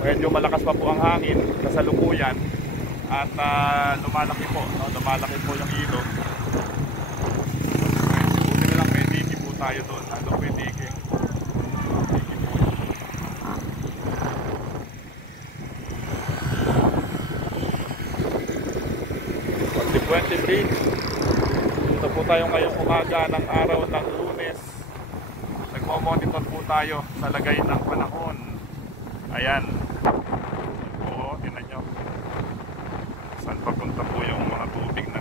Medyo malakas pa po ang hangin kasalukuyan at lumalaki po, no? Lumalaki po yung ilog. Buti na lang may digi po tayo doon. Ano po yung digi? Digi po yun. 2023. Dito po tayo ngayong umaga ng araw ng Lunes. Nagmo-monitor po tayo sa lagay ng panahon. Ayan. Oo, tinan nyo. Saan papunta po yung mga tubig na